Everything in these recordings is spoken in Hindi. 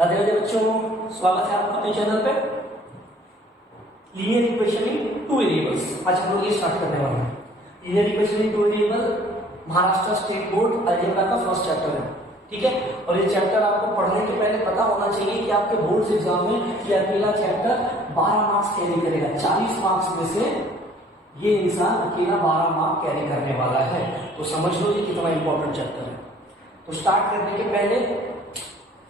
राधे राधे बच्चों, स्वागत है आपका अपने चैनल पे linear equation in two variables. आज हम लोग ये स्टार्ट करने वाले हैं। Linear equation in two variable Maharashtra state board algebra का फर्स्ट चैप्टर है, ठीक है। और ये चैप्टर आपको पढ़ने के पहले पता होना चाहिए कि आपके बोर्ड एग्जाम में ये अकेला चैप्टर 12 मार्क्स कैरी करेगा। 40 मार्क्स में से ये इंसान अकेला 12 मार्क्स कैरी करने वाला है, तो समझ लो ये कितना इंपॉर्टेंट चैप्टर है। तो स्टार्ट करने के पहले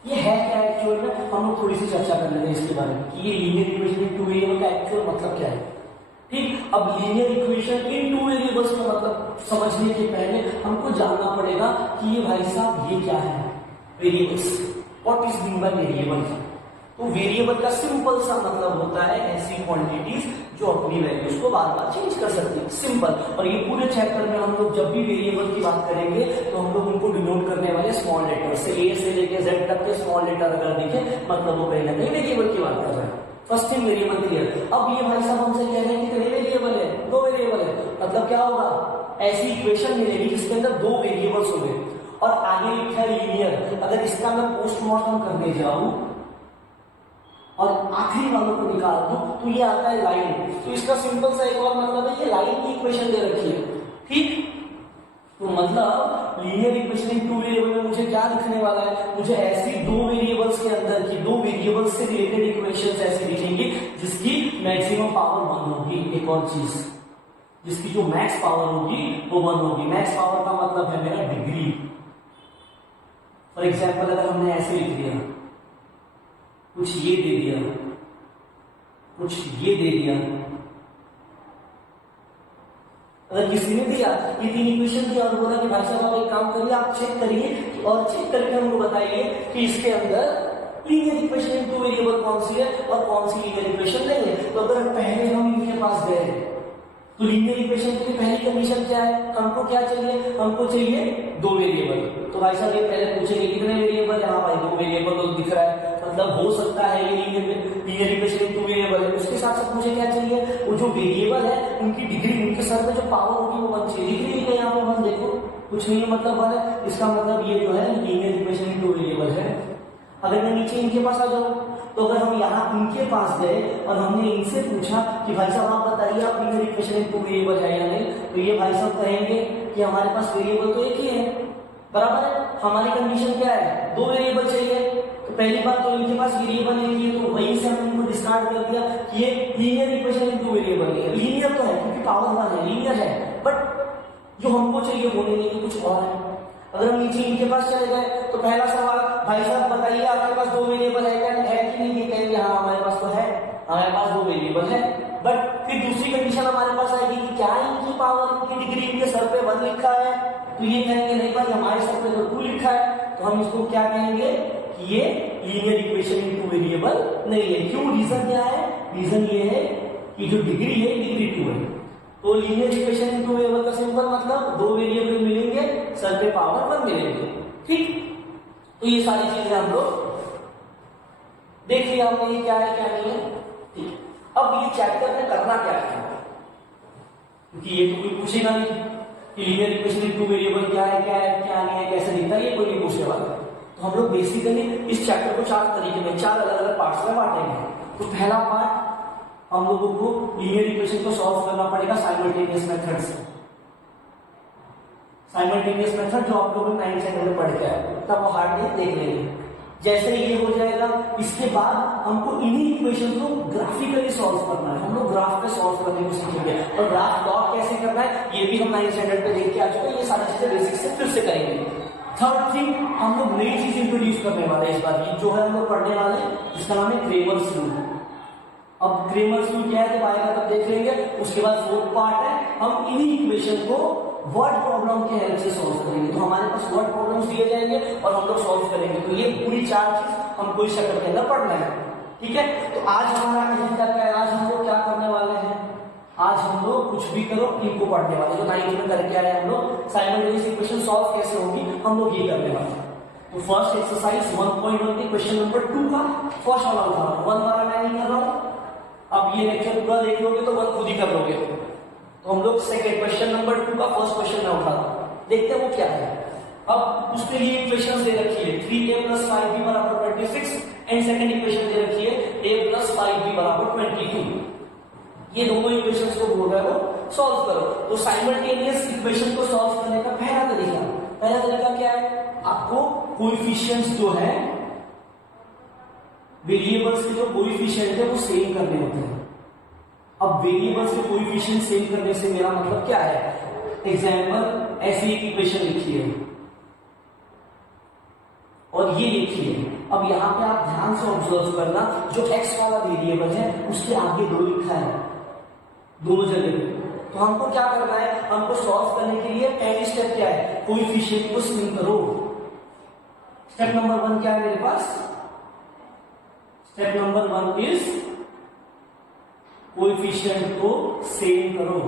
ये है क्या एक्चुअल में, हम लोग थोड़ी सी चर्चा कर लेते हैं इसके बारे में कि ये linear equation in two variable का एक्चुअल मतलब क्या है। ठीक, अब linear equation in two variables का मतलब समझने के पहले हमको जानना पड़ेगा कि ये भाई साहब ये क्या है variables, what is mean by variable. तो वेरिएबल का सिंपल सा मतलब होता है ऐसी क्वांटिटीज जो अपनी वैल्यूज को बार बार चेंज कर सकती है, सिंपल। और ये पूरे चैप्टर में हम लोग जब भी वेरिएबल की बात करेंगे तो हम लोग उनको डिनोट करने वाले स्मॉल लेटर से, ए से लेके जेड तक के स्मॉल लेटर अगर देखें मतलब वो कहीं ना कहीं वेरिएबल की बात कर रहे हैं। First thing variable clear. अब ये भाई साहब हमसे कह रहे हैं कि कितने वेरिएबल है, 2 वेरिएबल है, मतलब क्या होगा, ऐसी इक्वेशन मिलेगी जिसके अंदर 2 वेरिएबल्स होंगे और आगे लिखा है लीनियर। अगर इसका मैं पोस्टमार्टम करने जाऊं और आखिरी वालों को निकाल दूं तो ये आता है लाइन। तो इसका सिंपल सा एक और मतलब है, ये लाइन की इक्वेशन दे रखी है, ठीक। तो मतलब linear equation in two variable में मुझे क्या लिखने वाला है, मुझे ऐसी 2 वेरिएबल्स के अंदर की 2 वेरिएबल्स से रिलेटेड इक्वेशंस ऐसी लिखेंगे जिसकी मैक्सिमम पावर 1 होगी। एक और चीज, जिसकी जो मैक्स पावर होगी वो 1 होगी। मैक्स पावर का मतलब है मेरा डिग्री। फॉर एग्जाम्पल अगर हमने ऐसे लिख दिया, कुछ ये दे दिया, कुछ ये दे दिया, अगर किसी ने दिया ये 3 इक्वेशन दिया और बोला कि भाई साहब आप एक काम करिए, आप चेक करिए और चेक करके हमको बताइए कि इसके अंदर linear equation in two variable कौन सी है और कौन सी लीनियर इक्वेशन नहीं है। तो अगर पहले हम इनके पास गए तो लीनियर इक्वेशन की पहली कंडीशन क्या है, हमको क्या चाहिए, हमको चाहिए 2 वेरिएबल। तो भाई साहब ये पहले पूछेंगे कितने वेरिएबल, यहाँ भाई 2 वेरिएबल तो दिख रहा है, मतलब हो सकता है ये linear equation in two variable है। उसके साथ साथ मुझे क्या चाहिए, वो जो वेरिएबल है उनकी डिग्री, उनके सर में जो पावर होगी वो 1 चाहिए। डिग्री है यहाँ पे 1, देखो कुछ नहीं है मतलब 1 है, इसका मतलब ये जो है linear equation in two variable है। अगर मैं नीचे इनके पास आ जाऊं तो अगर हम यहाँ इनके पास गए और हमने इनसे पूछा कि भाई साहब आप बताइए आप linear equation in two variable है या नहीं, तो ये भाई साहब कहेंगे कि हमारे पास वेरिएबल तो एक ही है, बराबर है। हमारी कंडीशन क्या है, 2 वेरिएबल चाहिए। तो पहली बात तो इनके पास वेरिएबल नहीं है, तो वहीं से हमने इनको डिस्कार्ड कर दिया कि ये linear equation in two variable नहीं है। लीनियर तो है क्योंकि पावर 1 है, लीनियर है, बट जो हमको चाहिए वो नहीं, कुछ और है। अगर हम नीचे इनके पास चले गए तो पहला सवाल, भाई साहब बताइए आपके पास 2 वेरिएबल है क्या, है कि नहीं, कहेंगे हाँ हमारे पास तो है, हमारे पास 2 वेरिएबल है। बट फिर दूसरी कंडीशन हमारे पास आएगी कि क्या इनकी पावर, इनकी डिग्री इनके सर पे 1 लिखा है, तो ये कहेंगे नहीं भाई हमारे सर पे तो 2 लिखा है, तो हम इसको क्या कहेंगे कि ये linear equation in two variable नहीं है। क्यों, रीजन क्या है, रीजन ये है कि जो डिग्री है डिग्री 2 है। तो linear equation in two variable का सिंपल मतलब 2 वेरिएबल मिलेंगे, सर पे पावर 1 मिलेंगे, ठीक। तो ये सारी चीजें हम लोग देख लिया हमने, ये क्या है क्या नहीं है, ठीक। अब ये चैप्टर में करना क्या है, क्योंकि ये तो कोई पूछेगा नहीं कि linear equation in two variable क्या है क्या नहीं है, कैसे दिखता है, ये कोई नहीं पूछने वाला। तो हम लोग बेसिकली इस चैप्टर को 4 तरीके में, 4 अलग अलग पार्ट्स में बांटेंगे। तो पहला पार्ट हम लोगों को लीनियर इक्वेशन को सॉल्व करना पड़ेगा साइमल्टेनियस मेथड से। साइमल्टेनियस मेथड जो आप लोगों ने 9th स्टैंडर्ड में पढ़ के आए, तब वो हार्ड नहीं देख लेंगे। जैसे ये हो जाएगा इसके बाद हमको इन्हीं इक्वेशन को ग्राफिकली सॉल्व करना है। हम लोग ग्राफ पे सॉल्व करने को सीखेंगे और ग्राफ प्लॉट कैसे करना है ये भी हम 9th स्टैंडर्ड पे देख के आ चुके हैं। ये सारी चीजें बेसिक से फिर से करेंगे। थर्ड थिंग, हम लोग नई चीज इंट्रोड्यूस करने वाले हैं इस बार, ये जो है हम लोग पढ़ने वाले हैं जिसका नाम है क्रेमर्स रूल। अब क्रेमर्स रूल क्या है जब आएगा तब देख लेंगे। उसके बाद 4th पार्ट है, हम इन्हीं इक्वेशन को वर्ड प्रॉब्लम के हेल्प से सॉल्व करेंगे। तो हमारे पास वर्ड प्रॉब्लम्स दिए जाएंगे और हम लोग सॉल्व करेंगे। तो ये पूरी 4 चीज हमको इस चैप्टर के अंदर पढ़ना है, ठीक है। तो आज हमारा एजेंडा क्या है, आज हम लोग क्या करने वाले हैं, आज हम लोग कुछ भी करो इनको पढ़ने वाले। जो 9th में करके आए हम लोग साइमल्टेनियस इक्वेशन सॉल्व कैसे होगी हम लोग ये करने वाले हैं। तो फर्स्ट एक्सरसाइज 1.1 के क्वेश्चन नंबर 2 का फर्स्ट वाला उठा रहा हूं, 1 वाला मैं नहीं कर रहा हूं। अब ये लेक्चर पूरा देख लोगे तो 1 खुद ही कर लोगे। तो हम लोग सेकंड क्वेश्चन नंबर 2 का फर्स्ट क्वेश्चन मैं उठा रहा हूं, देखते हैं वो क्या है। अब उसके लिए इक्वेशन दे रखी है 3a + 5b = 26 and second equation दे रखी है a प्लस 5b बराबर 22। ये दोनों इक्वेशंस को बोल रहा है वो सॉल्व करो। तो साइमल्टेनियस इक्वेशन को सॉल्व करने का पहला तरीका क्या है, आपको कोएफिशिएंट्स जो है वेरिएबल्स के जो कोएफिशिएंट है वो सेम करने होते हैं। अब वेरिएबल्स के कोएफिशिएंट सेम करने से मेरा मतलब क्या है, एग्जांपल ऐसी एक इक्वेशन लिखी है और ये लिखिए। अब यहां पे आप ध्यान से ऑब्जर्व करना, जो x वाला वेरिएबल है उसके आगे 2 लिखा है दोनों जगह पे। तो हमको क्या करना है, हमको सॉल्व करने के लिए पहली स्टेप क्या है, कोएफिशिएंट को सेम करो। स्टेप नंबर 1 क्या है मेरे पास, स्टेप नंबर 1 इज कोएफिशिएंट को सेम करो।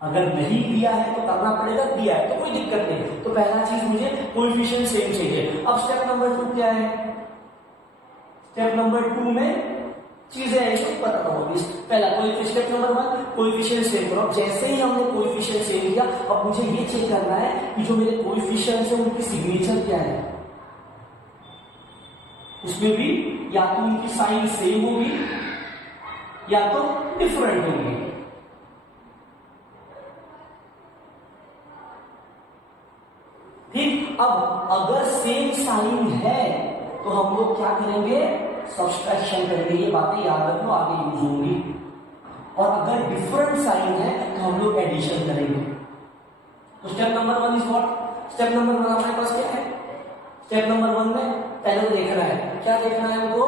अगर नहीं दिया है तो करना पड़ेगा, दिया है तो कोई दिक्कत नहीं। तो पहला चीज मुझे कोएफिशिएंट सेम चाहिए। अब स्टेप नंबर 2 क्या है, स्टेप नंबर 2 में चीजें हैं जो पता होगी। पहला स्टेप नंबर 1 कोएफिशिएंट सेम करो। अब जैसे ही हमने कोएफिशिएंट सेम किया, अब मुझे ये चेक करना है कि जो मेरे कोएफिशिएंट्स हैं उनकी सिग्नेचर क्या है। उसमें भी या तो उनकी साइन सेम होगी या तो डिफरेंट होगी। ठीक, अब अगर सेम साइन है तो हम लोग क्या करेंगे, सब्सट्रैक्शन करेंगे। ये बातें याद रखो, आगे यूज होंगी। और अगर डिफरेंट साइन है तो हम लोग एडिशन करेंगे। तो step number 1 is what, step number 1 हमारे पास क्या है, स्टेप नंबर 1 में पहले तो देखना है, क्या देखना है हमको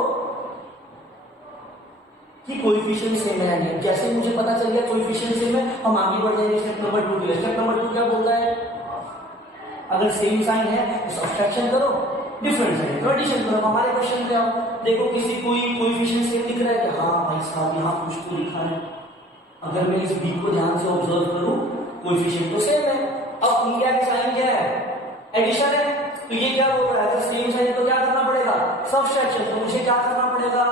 कि कोएफिशिएंट सेम है नहीं। जैसे मुझे पता चल गया कोएफिशिएंट सेम है, हम आगे बढ़ जाएंगे स्टेप नंबर 2 के लिए। स्टेप नंबर 2 क्या बोलता है, अगर सेम साइन है तो सब्सट्रैक्शन करो, डिफरेंट साइन तो एडिशन करो। हमारे क्वेश्चन पे आओ, देखो किसी कोई कोएफिशिएंट सेम दिख रहा है कि हाँ भाई साहब यहाँ कुछ तो लिखा है। अगर मैं इस बी को ध्यान से ऑब्जर्व करूं, कोएफिशिएंट तो सेम है। अब इंडिया की साइन क्या है, एडिशन है। तो ये क्या बोल रहा है, अगर सेम साइन तो क्या करना पड़ेगा, सब्सट्रैक्शन। तो मुझे क्या करना पड़ेगा,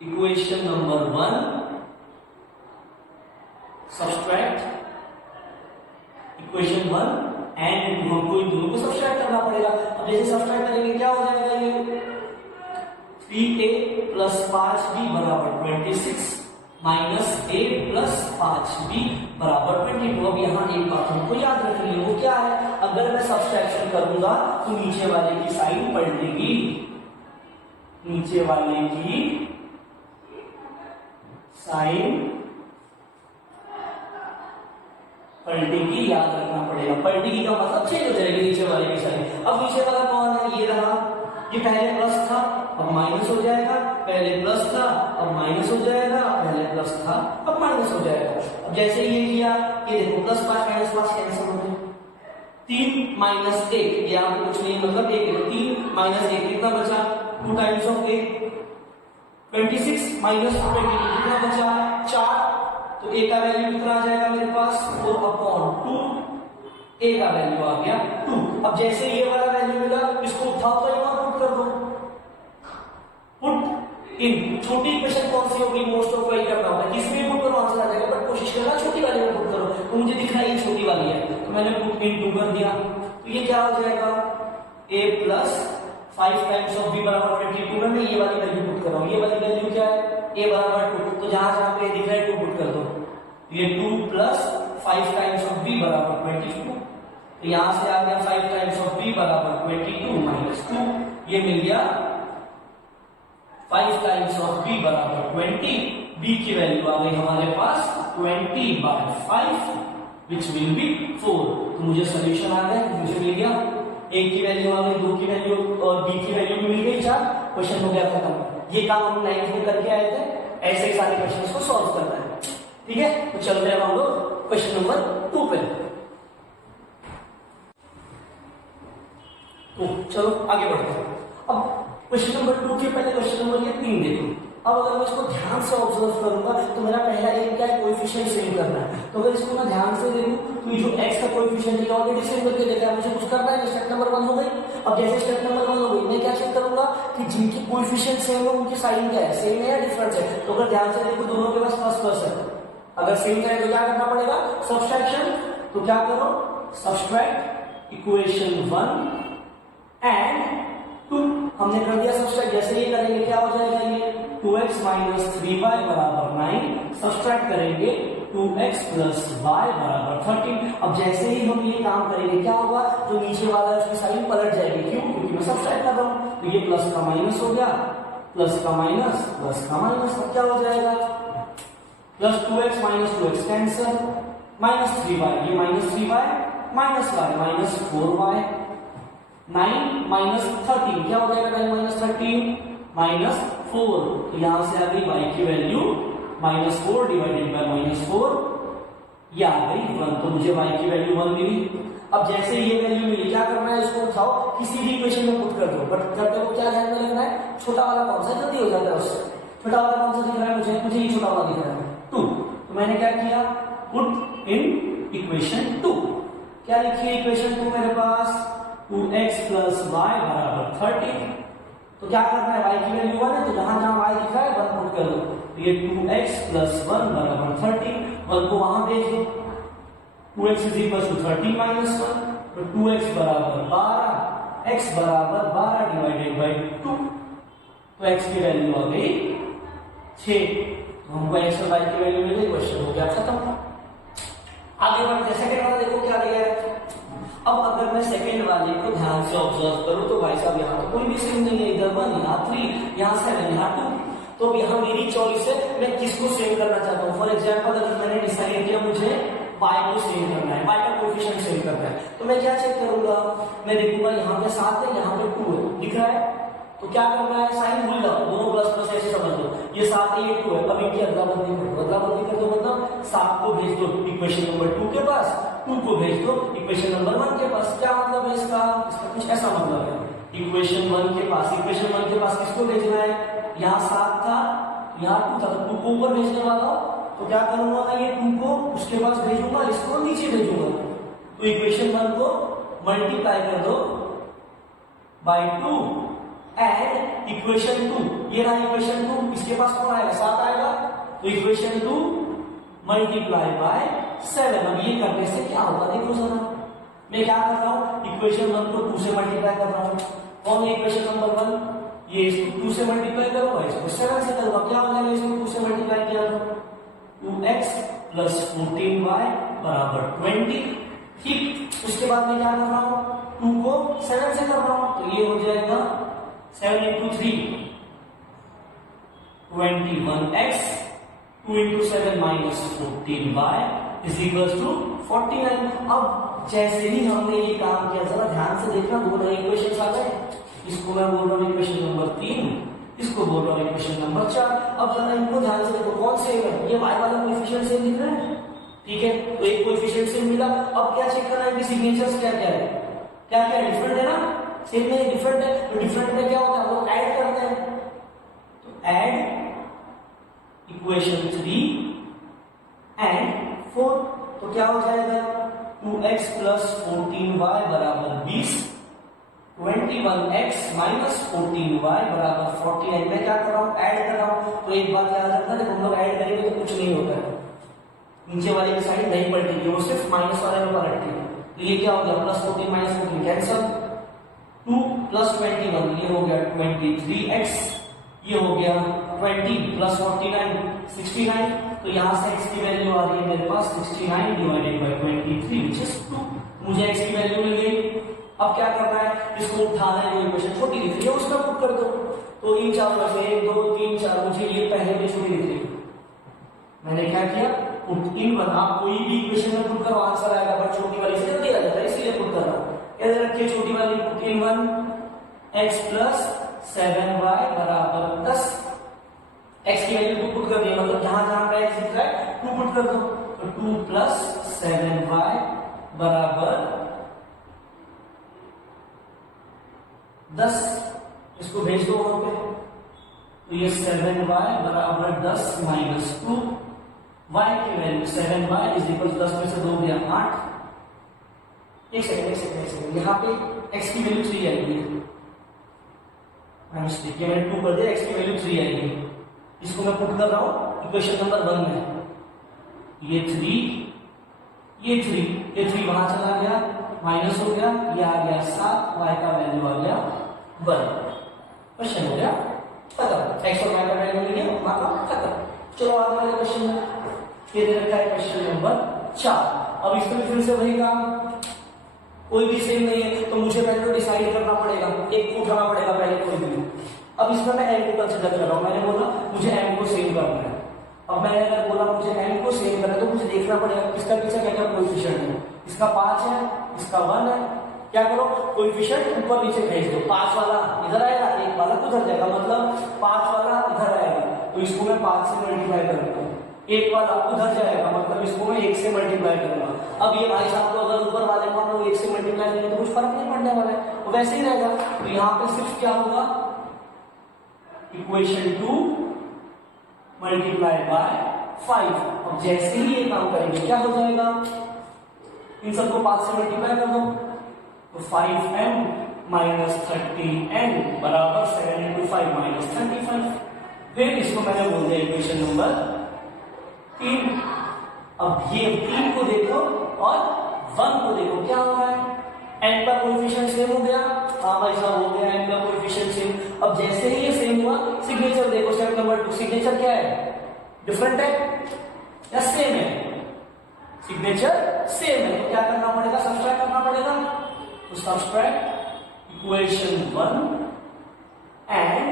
equation number 1 subtract equation 1 and हमको इन दोनों को सब्सट्रैक्ट करना पड़ेगा। अब जैसे सब्सट्रैक्ट करेंगे क्या हो जाएगा, ये 3a प्लस 5b बराबर 26 माइनस a प्लस 5b बराबर 22। अब यहाँ एक बात हमको याद रखनी है, वो क्या है, अगर मैं सब्सट्रैक्शन करूंगा तो नीचे वाले की साइन पलटेगी, नीचे वाले की साइन पलटेगी, याद रखना पड़ेगा। पलटेगी का मतलब चेंज हो जाएगी नीचे वाले की साइन। अब नीचे वाला कौन है, ये रहा, ये पहले प्लस था अब माइनस हो जाएगा, पहले प्लस था अब माइनस हो जाएगा, पहले प्लस था अब माइनस हो जाएगा। अब जैसे ये किया, ये देखो प्लस 5 माइनस 5 कैंसिल हो गए, 3 माइनस 1, ये आपको कुछ नहीं मतलब 1 है, 3 माइनस 1 कितना बचा, 2 टाइम्स ऑफ 1 26 माइनस 22 कितना बचा 4। तो a का वैल्यू कितना आ जाएगा मेरे पास 4/2, a का वैल्यू आ गया 2। अब जैसे ये वाला वैल्यू मिला, इसको उठाओ तो यहाँ पुट कर दो, पुट इन। छोटी इक्वेशन कौन सी होगी, मोस्ट ऑफ वाई करना होगा, किसमें पुट करो आंसर आ जाएगा, बट कोशिश करना छोटी वाली में पुट करो। तो मुझे दिख रहा है ये छोटी वाली है, तो मैंने पुट इन 2 कर दिया। तो ये क्या हो जाएगा, a plus 5 times of b बराबर 22 में मैं ये वाली वैल्यू पुट कर रहा हूँ। ये वाली वैल्यू क्या है, a बराबर 2, तो जहां जहां पे दिख रहा है 2 पुट कर दो। ये 2 प्लस 5 टाइम्स ऑफ b बराबर 22, तो यहां से आ गया 5 टाइम्स ऑफ b बराबर 22 माइनस 2, ये मिल गया 5 टाइम्स ऑफ b बराबर 20, b की वैल्यू आ गई हमारे पास 20/5 विच विल बी 4। तो मुझे सोल्यूशन आ गया, मुझे मिल गया, एक की वैल्यू आ गई, 2 की वैल्यू और b की वैल्यू भी मिल गई 4। क्वेश्चन हो गया खत्म। ये काम हम 9th में करके आए थे, ऐसे ही सारे क्वेश्चंस को सॉल्व करना है। ठीक है, तो चलते हैं हम लोग क्वेश्चन नंबर 2 पे। तो चलो आगे बढ़ते हैं। अब क्वेश्चन नंबर 2 के पहले क्वेश्चन नंबर 3 देखो। अब अगर मैं इसको ध्यान से ऑब्जर्व करूंगा तो मेरा पहला एम क्या है, कोएफिशिएंट सेम करना है। तो अगर इसको मैं ध्यान से देखूं तो ये जो x का कोएफिशिएंट है ऑलरेडी सेम करके देखा है, मुझे कुछ करना है, स्टेप नंबर 1 हो गई। अब जैसे स्टेप नंबर 1 हो गई, मैं क्या चेक करूंगा कि जिनकी कोएफिशिएंट सेम है उनकी साइन क्या है, सेम है या डिफरेंट है। तो अगर ध्यान से देखो दोनों के पास प्लस प्लस है, अगर सेम है तो क्या करना पड़ेगा, सब्सट्रैक्शन। तो क्या करो, सब्सट्रैक्ट इक्वेशन 1 एंड हमने कर दिया सब्सट्रैक्ट, जैसे ये करेंगे क्या हो जाएगा, ये 2x माइनस 3y बराबर 9, सब्सट्रैक्ट करेंगे 2x प्लस y बराबर 13। अब जैसे ही हम ये काम करेंगे क्या होगा, जो नीचे वाला है उसकी साइन पलट जाएगी, क्यों, क्योंकि मैं सब्सट्रैक्ट कर रहा हूं। तो ये प्लस का माइनस हो गया, प्लस का माइनस, प्लस का माइनस, अब क्या हो जाएगा, plus 2x minus 2x cancel, minus 3y, ये minus 3y minus y minus 4y, 9 minus 13 क्या हो जाएगा, 9 माइनस 13 माइनस 4। तो यहां से आ गई y की value minus 4 divided by minus 4, ये आ गई 1। तो मुझे y की वैल्यू 1 मिली। अब जैसे ये वैल्यू मिली, क्या करना है, इसको उठाओ किसी भी इक्वेशन में पुट कर दो, बट करते हो क्या ध्यान में रखना है, छोटा वाला कौन सा जल्दी हो जाता है उससे, छोटा वाला कौन सा दिख रहा है मुझे, मुझे ये छोटा वाला दिख रहा है 2। तो मैंने क्या किया, पुट इन इक्वेशन 2। क्या लिखी है इक्वेशन 2 मेरे पास, 2x प्लस y बराबर 13। तो क्या करना है, y की वैल्यू 1 है, तो जहां जहां y दिख रहा है 1 पुट कर दो। तो ये 2x प्लस 1 बराबर 13, 1 को वहां भेज दो, 2x is equal to 13 minus 1, तो 2x बराबर 12, x बराबर 12 डिवाइडेड बाई 2। तो x की वैल्यू आ गई 6। तो हमको x और y की वैल्यू मिल गई, क्वेश्चन हो गया खत्म। आगे बढ़ते, सेकंड वाला देखो क्या दिया है। अब अगर मैं सेकंड वाले को ध्यान से ऑब्जर्व करूं तो भाई साहब यहाँ तो कोई भी सेम नहीं है, इधर 1 यहाँ 3 यहाँ 7 यहाँ 2। तो यहाँ मेरी चॉइस है, मैं किसको सेव करना चाहता हूँ। फॉर एग्जाम्पल अगर मैंने डिसाइड किया मुझे y को सेव करना है, y का कोएफिशिएंट सेव करना है, तो मैं क्या चेक करूंगा, मैं देखूंगा यहाँ पे 7 है, यहाँ पे 2 है, दिख रहा है। तो क्या करना है, साइन भूल जाओ, दोनों प्लस प्लस ऐसे समझ लो, ये 7 है ये 2 है। अब इनकी अदला बदली करो, अदला बदली कर दो, मतलब 7 को भेज दो इक्वेशन नंबर 2 के पास, 2 को भेज दो इक्वेशन नंबर 1 के पास। क्या मतलब है इसका कुछ ऐसा मतलब है, इक्वेशन 1 के पास, इक्वेशन 1 के पास किसको भेजना है, यहाँ 7 था यहाँ 2 था, तो 2 को ऊपर भेजने वाला हूं, तो क्या करूंगा मैं, ये 2 को उसके पास भेजूंगा, इसको नीचे भेजूंगा। तो इक्वेशन 1 को मल्टीप्लाई कर दो बाय 2 एंड इक्वेशन 2, ये रहा इक्वेशन 2, इसके पास कौन आएगा, 7 आएगा। तो इक्वेशन 2 मल्टीप्लाई बाय 7। अब ये करने से क्या होगा देखो जरा, मैं क्या कर रहा हूं, इक्वेशन 1 को 2 से मल्टीप्लाई कर रहा हूं। कौन है इक्वेशन नंबर 1, ये इसको 2 से मल्टीप्लाई करूंगा, इसको 7 से करूंगा, क्या हो जाएगा, इसको 2 से मल्टीप्लाई किया तो 2x प्लस 14y बराबर 20। ठीक, उसके बाद मैं क्या कर रहा हूं, 2 को 7 से कर रहा हूं, तो ये हो जाएगा 7 into 3 21x, 2 into 7 minus 14y is equals to 49। अब जैसे ही हमने ये काम किया, जरा ध्यान से देखना, दो नए इक्वेशन आ गए। इसको मैं बोल रहा हूँ इक्वेशन नंबर 3, इसको बोल रहा हूँ इक्वेशन नंबर 4। अब जरा इनको ध्यान से देखो, कौन सेम है, ये y वाला कोएफिशिएंट सेम दिख रहा है, ठीक है, तो एक कोएफिशिएंट सेम मिला। अब क्या चेक करना है कि सिग्नेचर्स क्या क्या है, क्या क्या डिफरेंट है ना, सेम में डिफरेंट है, तो डिफरेंट में क्या होता है, हम लोग ऐड करते हैं। तो ऐड इक्वेशन 3 एंड 4, तो क्या हो जाएगा, 2x प्लस 14y बराबर 20, 21x माइनस 14y बराबर 49। मैं क्या कर रहा हूँ, ऐड कर रहा हूँ। तो एक बात याद रखना, जब हम लोग ऐड करेंगे तो कुछ नहीं होता है, नीचे वाले की साइड नहीं पलटेगी, वो सिर्फ माइनस वाले में पलटती है। तो ये क्या हो गया, प्लस 14 माइनस 14 कैंसल, 2 प्लस 21 ये हो गया 23x, ये हो गया 20 प्लस 49 69। तो यहां से x की वैल्यू आ रही है मेरे पास 69 डिवाइडेड बाय 23 विच इज 2। मुझे x की वैल्यू मिल गई। अब क्या करना है, इसको उठाना है, इक्वेशन छोटी दिख रही है उसका पुट कर दो। तो इन चारों में से 1 2 3 4, मुझे ये पहले में छोटी दिख रही है, मैंने क्या किया, पुट इन 1। आप कोई भी इक्वेशन में पुट करो आंसर आएगा, बट छोटी वाली से जल्दी आ जाता है, इसलिए पुट कर रहा हूं। कैसे रखिए छोटी वाली, put in 1 x plus 7y बराबर 10। x की वैल्यू 2 पुट कर दी, मतलब जहां जहां पे x दिख रहा है 2 पुट कर दो। तो 2 प्लस 7y बराबर 10, इसको भेज दो वहां पे। तो ये 7y बराबर 10 माइनस 2, y की वैल्यू 7y इज इक्वल 10 में से 2 गया 8। एक सेकंड, यहाँ पे x की वैल्यू 3 आएगी, मिस्टेक, मैंने 2 कर दिया, x की वैल्यू 3 आएगी। इसको मैं पुट कर रहा हूं इक्वेशन नंबर 1 में, ये 3 ये 3 वहां चला गया, माइनस हो गया, ये आ गया 7, y का वैल्यू आ गया 1। क्वेश्चन हो गया खत्म, एक्स और वाई का वैल्यू मिल गया, अपना काम खत्म। चलो आगे वाले क्वेश्चन में ये दे रखा है क्वेश्चन नंबर 4। अब इसमें फिर से वही काम, कोई भी सेम नहीं है तो मुझे पहले तो डिसाइड करना पड़ेगा, एक को उठाना पड़ेगा पहले कोई भी। अब इसमें मैं एम को कंसिडर कर रहा हूं, मैंने बोला मुझे एम को सेम करना है। अब मैंने अगर बोला मुझे एम को सेम करना है तो मुझे देखना पड़ेगा इसका पीछे क्या क्या कोएफिशिएंट है। इसका 5 है, इसका 1 है, क्या करो कोएफिशिएंट ऊपर नीचे भेज दो। 5 वाला इधर आएगा, 1 वाला उधर जाएगा, मतलब 5 वाला इधर आएगा तो इसको मैं 5 से मल्टीप्लाई करूंगा, 1 वाला उधर जाएगा मतलब इसको मैं 1 से मल्टीप्लाई करूंगा। अब ये भाई साहब को अगर ऊपर वाले को हम लोग 1 से मल्टीप्लाई करेंगे तो कुछ फर्क नहीं पड़ने वाला है, वो वैसे ही रहेगा। तो यहाँ पे सिर्फ क्या होगा, इक्वेशन 2 मल्टीप्लाई बाय 5। अब जैसे ही ये काम करेंगे क्या हो जाएगा, इन सबको 5 से मल्टीप्लाई कर दो तो 5m माइनस 30n बराबर 7 into 5 माइनस 35। फिर इसको मैंने बोल दिया इक्वेशन नंबर 3। अब ये 3 को देखो और 1 को देखो, क्या हो रहा है, n का कोएफिशिएंट सेम हो गया, हाँ भाई साहब हो गया n का कोएफिशिएंट सेम। अब जैसे ही ये सेम हुआ, सिग्नेचर देखो स्टेप नंबर 2, सिग्नेचर क्या है, डिफरेंट है या सेम है, सिग्नेचर सेम है, तो क्या करना पड़ेगा, सब्सट्रैक्ट करना पड़ेगा। तो सब्सट्रैक्ट इक्वेशन 1 एंड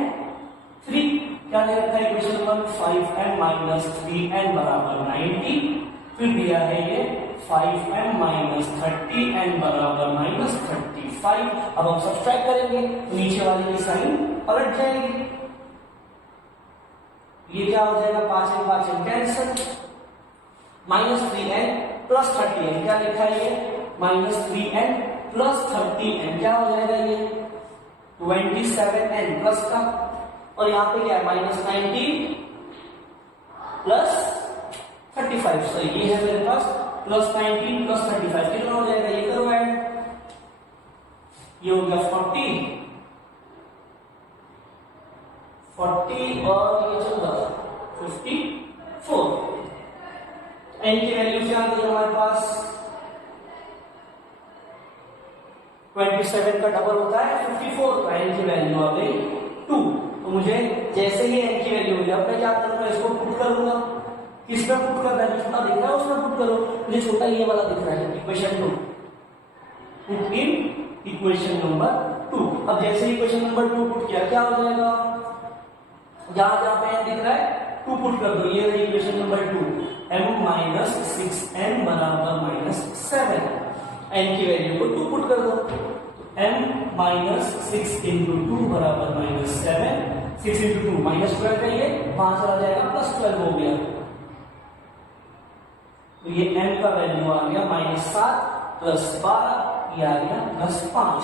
3, क्या दे रखा है equation number 5m minus 3n बराबर 90। फिर दिया है ये 5m माइनस 30n बराबर माइनस 35। अब हम सब्सट्रैक्ट करेंगे तो नीचे वाली की साइन पलट जाएगी, ये क्या हो जाएगा, 5m 5m cancel, minus 3n plus 30n, क्या लिखा है ये माइनस 3n प्लस 30n, क्या हो जाएगा ये 27n प्लस का, और यहाँ पे क्या है माइनस 90 प्लस 35। तो ये है मेरे पास प्लस 19 प्लस 35, कितना हो जाएगा, ये करो ऐड, ये हो गया 40 और ये चल रहा 54। एन की वैल्यू क्या आ गई हमारे पास, 27 का डबल होता है 54, तो एन की वैल्यू आ गई 2। तो मुझे जैसे ही एन की वैल्यू मिली, अब मैं क्या करूंगा, इसको पुट करूंगा, किसमें पुट करना है, छोटा दिख रहा है उसमें पुट करो, मुझे छोटा ये वाला दिख रहा है equation 2, put in equation number 2। अब जैसे ही इक्वेशन नंबर 2 पुट किया, क्या हो जाएगा, जहां जहां पे दिख रहा है 2 पुट कर दो, ये equation number 2, m minus 6n बराबर माइनस 7, n की वैल्यू को 2 पुट कर दो, m माइनस 6 इंटू 2 बराबर माइनस 7, 6 इंटू 2 माइनस 12 का ये 5 आ जाएगा प्लस 12 हो गया, तो ये m का वैल्यू आ गया माइनस 7 प्लस 12, ये आ गया प्लस 5,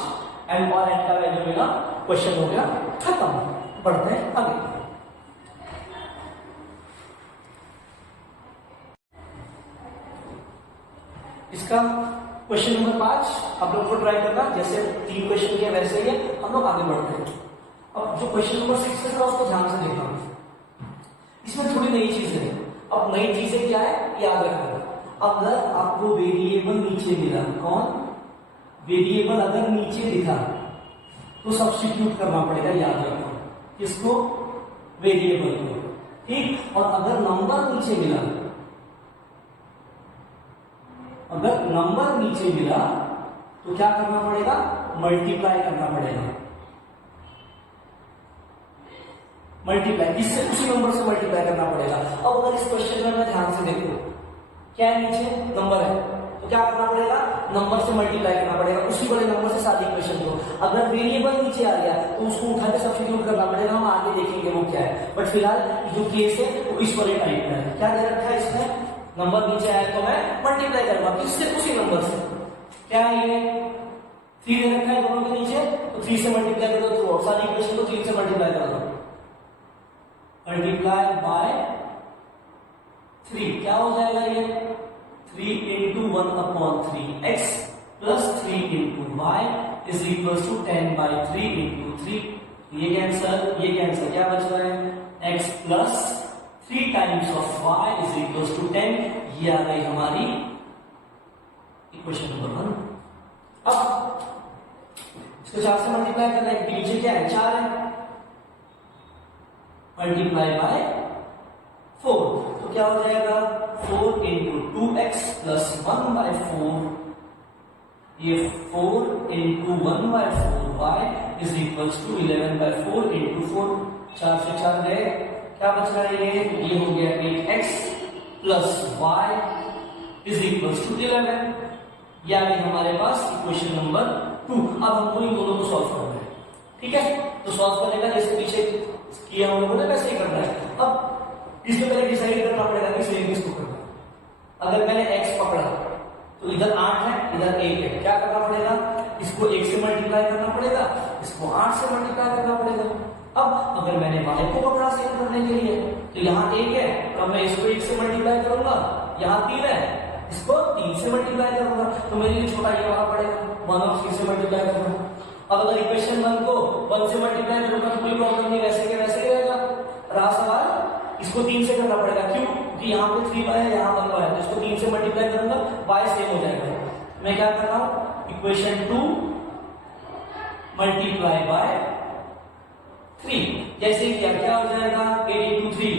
m और n का वैल्यू मिला, क्वेश्चन हो गया खत्म। बढ़ते हैं आगे। इसका क्वेश्चन नंबर 5 आप लोग को ट्राई करना, जैसे 3 क्वेश्चन किया वैसे ही है, हम लोग आगे बढ़ते हैं। अब जो क्वेश्चन नंबर 6 है उसको ध्यान से देखना, इसमें थोड़ी नई चीजें हैं। अब नई चीजें क्या है याद रखना, अगर आपको वेरिएबल नीचे मिला, कौन वेरिएबल अगर नीचे दिखा तो सब्स्टिट्यूट करना पड़ेगा, याद रखो किसको, वेरिएबल को, ठीक। और अगर नंबर नीचे मिला, अगर नंबर नीचे मिला तो क्या करना पड़ेगा, मल्टीप्लाई करना पड़ेगा, मल्टीप्लाई किससे, उसी नंबर से मल्टीप्लाई करना पड़ेगा। अब अगर इस क्वेश्चन में मैं ध्यान से देखो, क्या है नीचे नंबर है तो क्या करना पड़ेगा, नंबर से मल्टीप्लाई करना पड़ेगा, उसी बड़े नंबर से सारी इक्वेशन को। अगर वेरिएबल नीचे आ गया तो उसको उठा के सब्स्टिट्यूट करना पड़ेगा, हम आगे देखेंगे वो क्या है, बट फिलहाल जो केस है वो इस वाले टाइप का है। क्या दे रखा है इसमें, नंबर नीचे आया तो मैं मल्टीप्लाई करूंगा किससे, उसी नंबर से, क्या है ये 3 दे रखा है दोनों के नीचे, तो 3 से मल्टीप्लाई कर दो, तो सारी इक्वेशन को 3 से मल्टीप्लाई कर दो, मल्टीप्लाई बाय 3, क्या हो जाएगा ये 3 into 1/3 x plus 3 into y is equal to 10/3 into 3। ये कैंसर क्या बच रहा है, x plus 3 times of y is equal to 10। ये आ गई हमारी इक्वेशन नंबर 1। अब इसको 4 से मल्टीप्लाई करना है, नीचे क्या है 4 है, मल्टीप्लाई बाय 4, तो क्या हो जाएगा 4 इंटू 2x प्लस 1/4, ये 4 into 1/4y is equals to 11/4 into 4, 4 से 4 गए, क्या बच रहा है ये हो गया 8x plus y is equals to 11, यानी हमारे पास इक्वेशन नंबर 2। अब हमको इन दोनों को सॉल्व करना है, ठीक है। तो सॉल्व करने का जैसे पीछे किया हम लोगों ने वैसे ही करना है। अब इसमें पहले डिसाइड करना पड़ेगा कि सेम किसको करना है। अगर मैंने x पकड़ा तो इधर 8 है, इधर 1 है, क्या करना पड़ेगा, इसको 1 से मल्टीप्लाई करना पड़ेगा, इसको 8 से मल्टीप्लाई करना पड़ेगा। अब अगर मैंने y को पकड़ा सेम करने के लिए, तो यहाँ 1 है, तो मैं इसको 1 से मल्टीप्लाई करूंगा, यहाँ 3 है, इसको 3 से मल्टीप्लाई करूंगा, तो मेरे लिए छोटा ये वाला पड़ेगा, 1/3 से मल्टीप्लाई करूंगा। अब अगर इक्वेशन 1 को 1 से मल्टीप्लाई करूंगा तो कोई प्रॉब्लम नहीं, वैसे के वैसे ही रहेगा। रहा सवाल, इसको 3 से करना पड़ेगा, क्यों, क्योंकि यहाँ पे 3 है, यहाँ 1 है, तो इसको 3 से मल्टीप्लाई करूंगा, y सेम हो जाएगा। मैं क्या कर रहा हूँ, इक्वेशन 2 मल्टीप्लाई बाय 3, जैसे ही क्या हो जाएगा 8 इंटू 3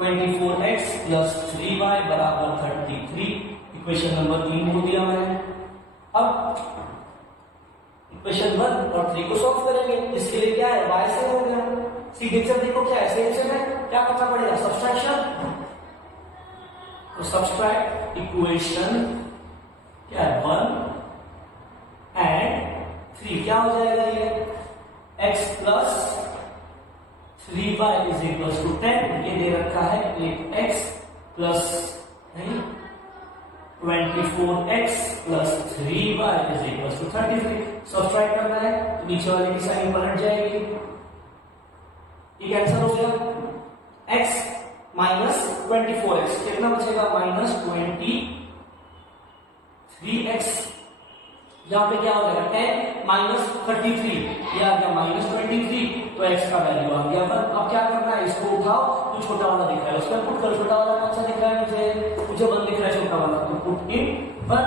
24x प्लस 3y बराबर 33, इक्वेशन नंबर 3 हो दिया मैंने। अब इक्वेशन 1 और 3 को सॉल्व करेंगे, इसके लिए क्या है, y से हो गया, सिग्नेचर देखो क्या है, सिग्नेचर में क्या करना पड़ेगा, सब्सट्रैक्शन, तो सब्सट्रैक्ट इक्वेशन क्या है 1 एंड 3, क्या हो जाएगा ये x plus 3y is equal to 10, ये दे रखा है 8x plus 24x plus 3y is equal to 33, subtract करना है तो नीचे वाले की साइन पलट जाएगी, ये कैंसिल हो गया, x माइनस 24x कितना बचेगा, माइनस 23x, यहाँ पे क्या हो जाएगा 10 माइनस 33, ये आ गया माइनस 23, तो x का वैल्यू आ गया 1। अब क्या करना है, इसको उठाओ, तो छोटा वाला दिख रहा है उसमें पुट करो, छोटा वाला कौन सा दिख रहा है, मुझे 1 दिख रहा है छोटा वाला, तो पुट इन 1।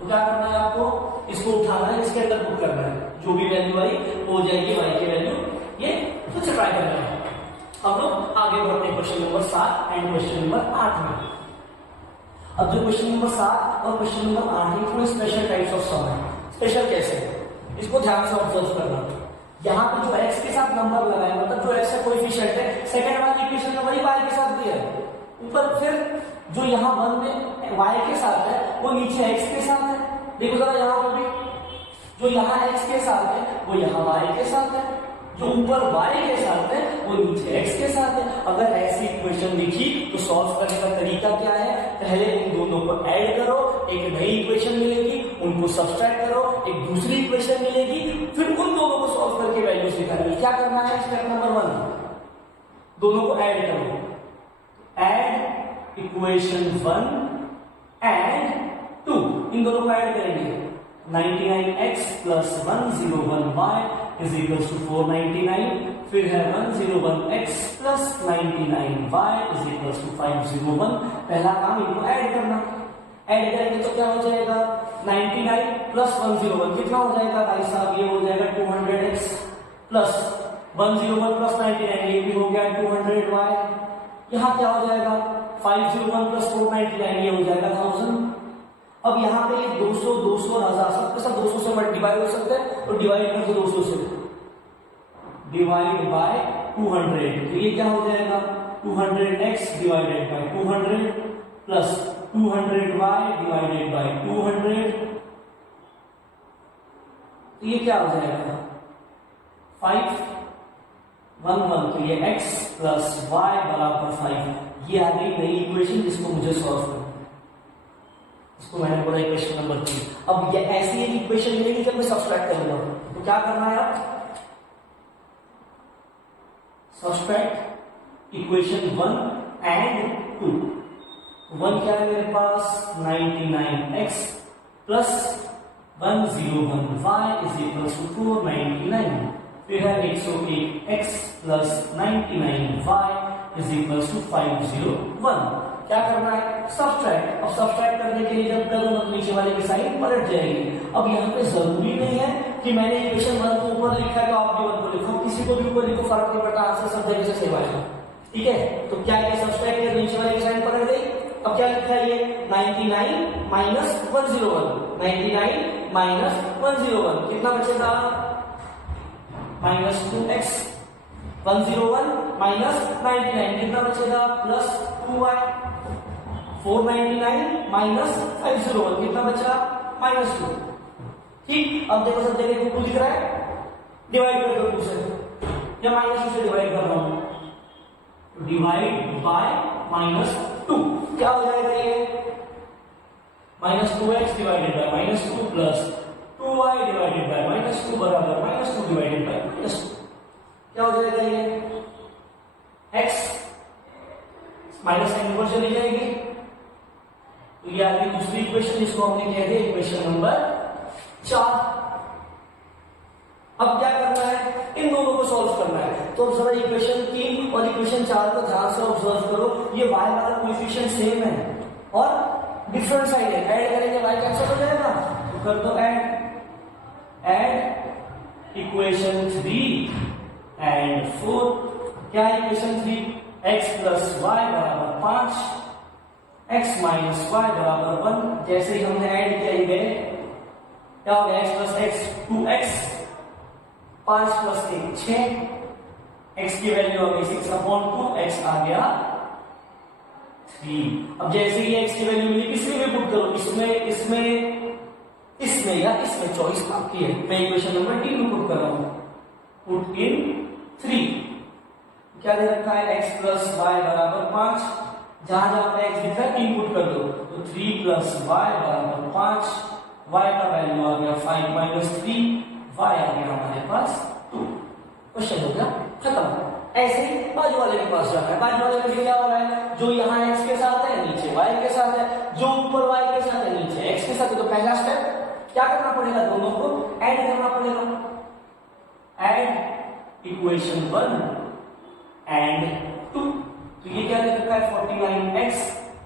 तो क्या करना है आपको, इसको उठाना है, इसके अंदर पुट करना है, जो भी वैल्यू आई वो हो जाएगी y की वैल्यू, ये कुछ ट्राई करना है। हम लोग आगे बढ़ते हैं question number 7 and question number 8 में। अब जो क्वेश्चन नंबर 7 और क्वेश्चन नंबर 8 है थोड़े स्पेशल टाइप्स ऑफ सम है। स्पेशल कैसे, इसको ध्यान से ऑब्जर्व करना। यहाँ पे जो x के साथ नंबर लगा है, मतलब जो x का कोएफिशिएंट है, सेकंड वाली इक्वेशन में वही y के साथ दिया है, ऊपर फिर जो यहाँ 1 में y के साथ है वो नीचे x के साथ है। देखो जरा यहाँ पर भी, जो यहाँ x के साथ है वो यहाँ y के साथ है, जो ऊपर y के साथ है वो नीचे x के साथ है। अगर ऐसी इक्वेशन दिखी तो सॉल्व करने का तरीका क्या है, पहले उन दोनों को ऐड करो, एक नई इक्वेशन मिलेगी, उनको सब्सट्रैक्ट करो, एक दूसरी इक्वेशन मिलेगी, फिर उन दोनों को सॉल्व करके वैल्यूज निकालिए। क्या करना है, स्टेप नंबर 1 दोनों को ऐड करो, ऐड इक्वेशन 1 एंड 2, इन दोनों को ऐड करेंगे, 99x plus 101y is equal to 499, फिर है 101x plus 99y is equal to 501। पहला काम इनको ऐड करना, ऐड करेंगे तो क्या हो जाएगा, 99 प्लस 101 कितना हो जाएगा भाई साहब, ये हो जाएगा 200x प्लस 101 प्लस 99, ये भी हो गया 200y। यहाँ क्या हो जाएगा 501 प्लस 499, ये हो जाएगा 1000। अब यहाँ पे 200 200 1000 सबके साथ 200 से डिवाइड हो सकते हैं, तो डिवाइड कर दो 200 से, डिवाइड बाय 200, तो ये क्या हो जाएगा 200x divided by 200 plus 200y divided by 200, तो ये क्या हो जाएगा 511, तो ये x प्लस y बराबर 5। ये आ गई नई इक्वेशन जिसको मुझे सॉल्व करना, इसको मैंने बोला इक्वेशन नंबर 3। अब ये ऐसी एक इक्वेशन मिलेगी जब मैं सब्सट्रैक्ट करूंगा, तो क्या करना है आप, सब्सट्रैक्ट इक्वेशन 1 एंड 2। 1 क्या है मेरे पास 99x plus 101y is equal to 499, फिर है 101x plus 99y is equal to 501। क्या करना है, सब्सट्रैक्ट। अब सब्सट्रैक्ट करने के लिए जब करूं तो नीचे वाले की साइन पलट जाएगी। अब यहाँ पे जरूरी नहीं है कि मैंने इक्वेशन 1 को ऊपर लिखा है तो आप भी 1 को लिखो, किसी को भी ऊपर लिखो, फर्क नहीं पड़ता, आंसर सब जगह से सेम आएगा। ठीक है, तो क्या क्या सब्सट्रैक्ट किया, नीचे वाली साइड पकड़ गई। अब क्या लिखा है ये 99 माइनस 101, 99 माइनस 101 कितना बचेगा माइनस 2x, 101 माइनस 99 कितना बचेगा प्लस 2y, 499 माइनस 501 कितना बचा माइनस 2। ठीक, अब देखो सब जगह 2 दिख रहा है, डिवाइड कर दो 2 से, या माइनस 2 से डिवाइड कर रहा हूं, डिवाइड बाय माइनस 2 क्या हो जाएगा ये minus 2x divided by minus 2 plus 2y divided by minus 2 बराबर माइनस 2 डिवाइडेड बाय माइनस 2। क्या हो जाएगा ये x माइनस साइन ऊपर चली जाएगी, तो ये आ गई दूसरी इक्वेशन जिसको हमने कह दिया इक्वेशन नंबर 4। अब क्या करना है, इन दोनों को सॉल्व करना है। तो जरा इक्वेशन 3 और इक्वेशन 4 को ध्यान से ऑब्जर्व करो, ये y वाला कोएफिशिएंट सेम है और डिफरेंट साइड है, ऐड करेंगे y कैंसिल हो जाएगा, तो कर दो ऐड इक्वेशन 3 एंड 4। क्या है इक्वेशन 3, x प्लस वाई बराबर 5, x माइनस वाई बराबर 1। जैसे ही हमने ऐड किया ये क्या हो गया, x plus x 2x, 5 plus 1 6, x की वैल्यू आ गई 6/2, x आ गया 3। अब जैसे ही x की वैल्यू मिली किसमें भी पुट करो, इसमें या इसमें, चॉइस आपकी है। मैं इक्वेशन नंबर 3 में पुट कर रहा हूं, पुट इन 3। क्या दे रखा है, x प्लस वाई बराबर 5, जहां जहां पे x दिख रहा है 3 पुट कर दो, तो 3 प्लस वाई बराबर 5, y का वैल्यू आ गया 5 माइनस 3, y आ गया हमारे पास 2। क्वेश्चन हो गया खत्म। ऐसे ही बाजू वाले के पास जाना है, बाजू वाले में क्या हो रहा है, जो यहाँ x के साथ है नीचे y के साथ है, जो ऊपर y के साथ है नीचे x के साथ है। तो पहला स्टेप क्या करना पड़ेगा, दोनों को ऐड करना पड़ेगा, ऐड इक्वेशन 1 एंड 2। तो ये क्या दे रखा है 49x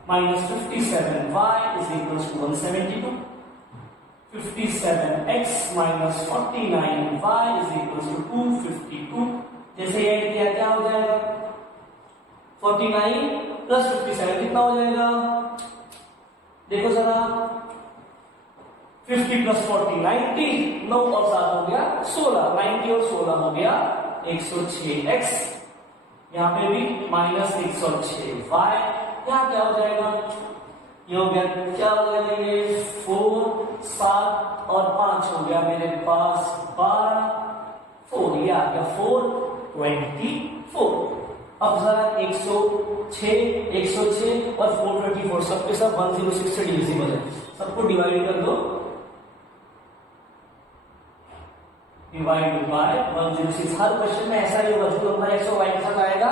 minus 57y is equal to 172, 57x minus 49y is equal to 252। जैसे ऐड किया क्या हो जाएगा, 49 प्लस 57 कितना हो जाएगा, देखो जरा 50 प्लस 40 90, 9 और 7 हो गया 16, 90 और 16 हो गया 106x, यहाँ पे भी माइनस 106y, यहाँ क्या हो जाएगा, ये हो गया क्या हो जाएगा, ये 4 7 और 5 हो गया मेरे पास 12, 4 ये आ गया 424। अब जरा 106 और 424 सबके सब 106 से डिविजिबल है, सबको डिवाइड कर दो, डिवाइड बाय 106। हर क्वेश्चन में ऐसा ही होगा, जो नंबर x और y के साथ आएगा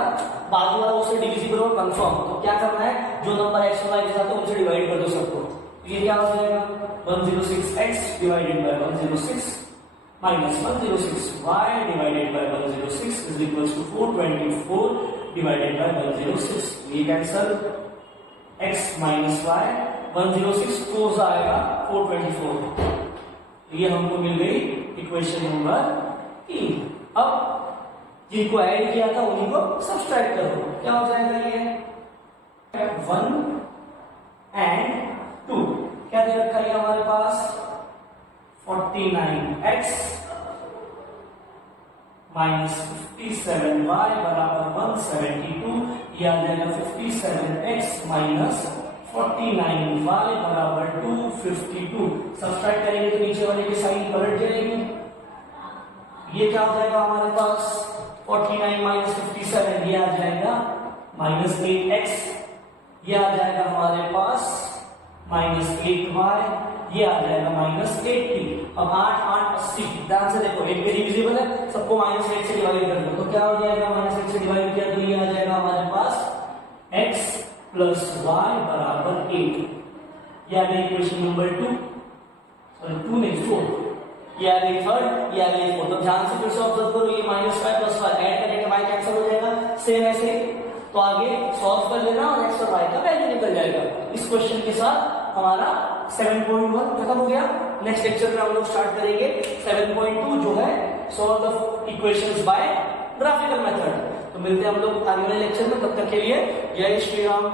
बाजू वाला उससे डिविजिबल और कंफर्म। तो क्या करना है, जो नंबर x और y के साथ है उनसे डिवाइड कर दो सबको। तो ये क्या हो जाएगा 106x divided by 106 minus 106y divided by 106 is equal to 424 divided by 106। ये कैंसल, x माइनस y 106 4 आएगा 424, ये हमको मिल गई इक्वेशन नंबर 3। अब जिनको ऐड किया था उन्हीं को सब्सट्रैक्ट करो, क्या हो जाएगा ये 1 एंड 2। क्या दे रखा है हमारे पास 49x माइनस 57y बराबर 172, ये आ जाएगा 57x माइनस 49y बराबर 252। सब्सट्रैक्ट करेंगे तो नीचे वाले की साइन पलट जाएगी, ये क्या हो जाएगा हमारे पास 49 माइनस 57, ये आ जाएगा माइनस 8x, ये आ जाएगा हमारे पास माइनस 8y, ये आ जाएगा माइनस 80। अब 8 8 80, ध्यान से देखो 8 डिविजिबल है, सबको माइनस 8 से डिवाइड कर दो, तो क्या हो जाएगा माइनस 8 से डिवाइड किया तो ये आ जाएगा हमारे पास x प्लस y बराबर 8। ये आ गई इक्वेशन नंबर 2, सॉरी 2 नहीं 4, ये आ गई थर्ड, ये आ गई फोर्थ। तो ध्यान से फिर से ऑब्जर्व करो, ये -5 प्लस 5 ऐड करेंगे y कैंसिल हो जाएगा, सेम ऐसे तो आगे सॉल्व कर लेना और x और y का वैल्यू निकल जाएगा। इस क्वेश्चन के साथ हमारा 7.1 खत्म हो गया। नेक्स्ट लेक्चर में हम लोग स्टार्ट करेंगे 7.2 जो है solve the equations bye graphical method. तो मिलते हैं हम लोग आगे वाले लेक्चर में, तब तक के लिए जय श्री राम।